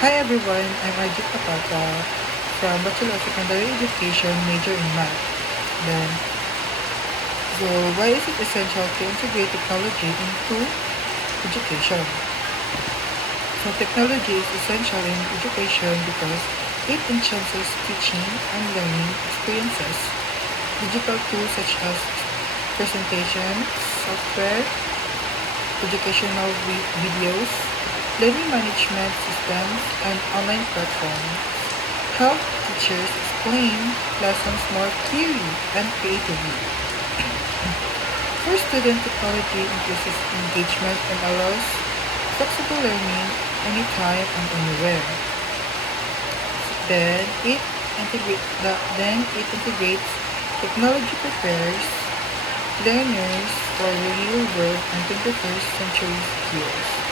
Hi everyone, I'm Arjit Kapata from Bachelor of Secondary Education, major in Math. Then, so why is it essential to integrate technology into education? So technology is essential in education because it enhances teaching and learning experiences. Digital tools such as presentation, software, educational videos, learning management systems, and online platforms help teachers explain lessons more clearly and creatively. For student, technology increases engagement and allows flexible learning anytime and anywhere. Then it integrates technology prepares learners for real world and 21st century skills.